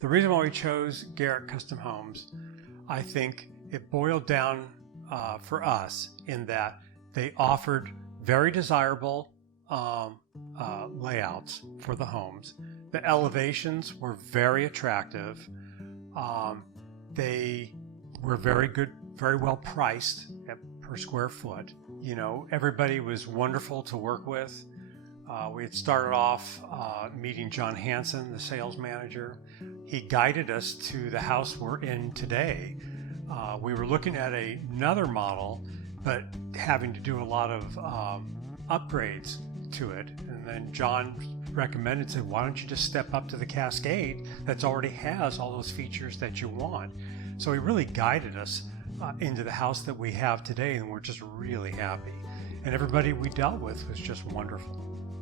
The reason why we chose Garrette Custom Homes, I think it boiled down for us in that they offered very desirable layouts for the homes. The elevations were very attractive. They were very good, very well priced per square foot. You know, everybody was wonderful to work with. We had started off meeting John Hansen, the sales manager. He guided us to the house we're in today. We were looking at another model, but having to do a lot of upgrades to it. And then John recommended, said, why don't you just step up to the Cascade that already has all those features that you want? So he really guided us into the house that we have today, and we're just really happy. And everybody we dealt with was just wonderful.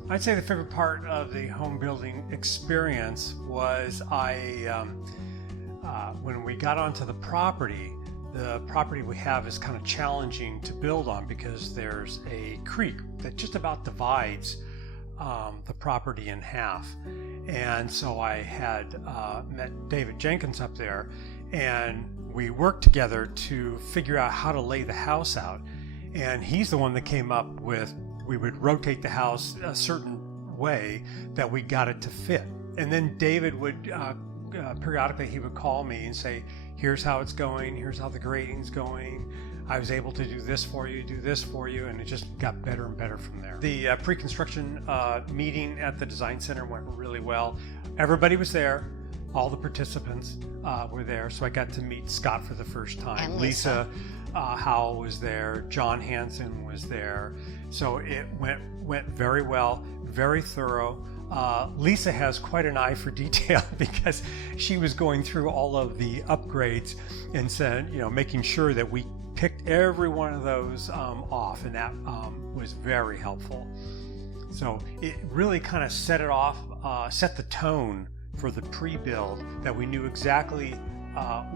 I'd say the favorite part of the home building experience was when we got onto the property we have is kind of challenging to build on because there's a creek that just about divides the property in half. And so I had met David Jenkins up there, and we worked together to figure out how to lay the house out. And he's the one that came up with, we would rotate the house a certain way that we got it to fit. And then David would periodically, he would call me and say, here's how it's going, here's how the grading's going. I was able to do this for you, and it just got better and better from there. The pre-construction meeting at the Design Center went really well. Everybody was there. All the participants were there, so I got to meet Scott for the first time. And Lisa Howell was there. John Hansen was there. So it went very well, very thorough. Lisa has quite an eye for detail because she was going through all of the upgrades and said, you know, making sure that we picked every one of those off, and that was very helpful. So it really kind of set it off, set the tone for the pre-build, that we knew exactly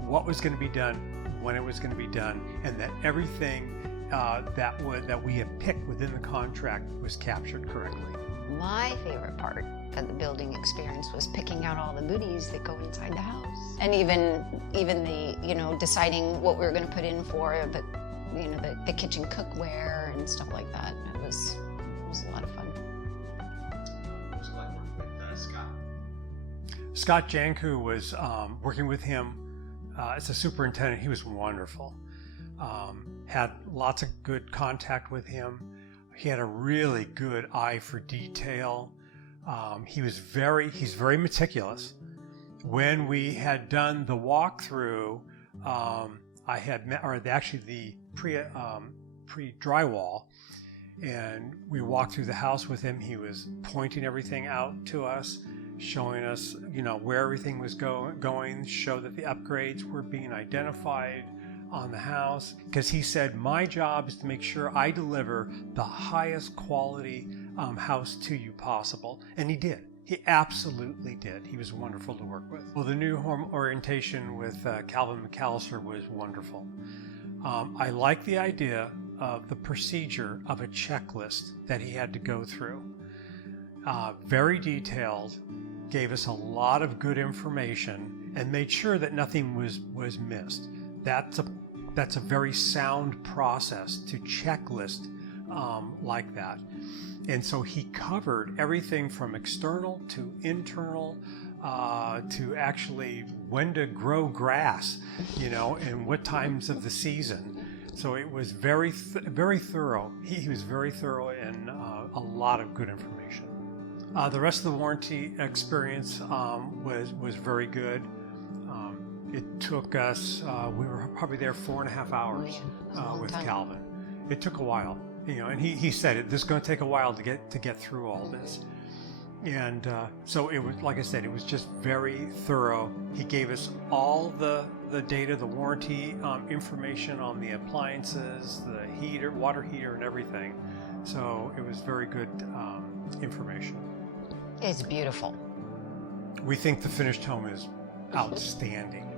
what was going to be done, when it was going to be done, and that everything that we had picked within the contract was captured correctly. My favorite part of the building experience was picking out all the goodies that go inside the house, and even the, you know, deciding what we were going to put in for, but you know, the kitchen cookware and stuff like that. It was a lot of fun. What was it like working with Scott? Scott Janku was working with him as a superintendent. He was wonderful. Had lots of good contact with him. He had a really good eye for detail. He's very meticulous. When we had done the walkthrough, I had met, or actually the pre-drywall, and we walked through the house with him. He was pointing everything out to us, showing us, you know, where everything was going, show that the upgrades were being identified on the house, because he said, my job is to make sure I deliver the highest quality house to you possible. And he did. He absolutely did. He was wonderful to work with. Well, the new home orientation with Calvin McAllister was wonderful. I like the idea of the procedure of a checklist that he had to go through. Very detailed, gave us a lot of good information, and made sure that nothing was missed. That's a very sound process to checklist like that. And so he covered everything from external to internal to actually when to grow grass, you know, and what times of the season. So it was very thorough. He was very thorough, and a lot of good information. The rest of the warranty experience was very good. It took us, we were probably there 4.5 hours with Calvin. It took a while, you know, and he said this is going to take a while to get through all this. And so it was, like I said, it was just very thorough. He gave us all the data, the warranty information on the appliances, the heater, water heater, and everything. So it was very good information. It's beautiful. We think the finished home is outstanding.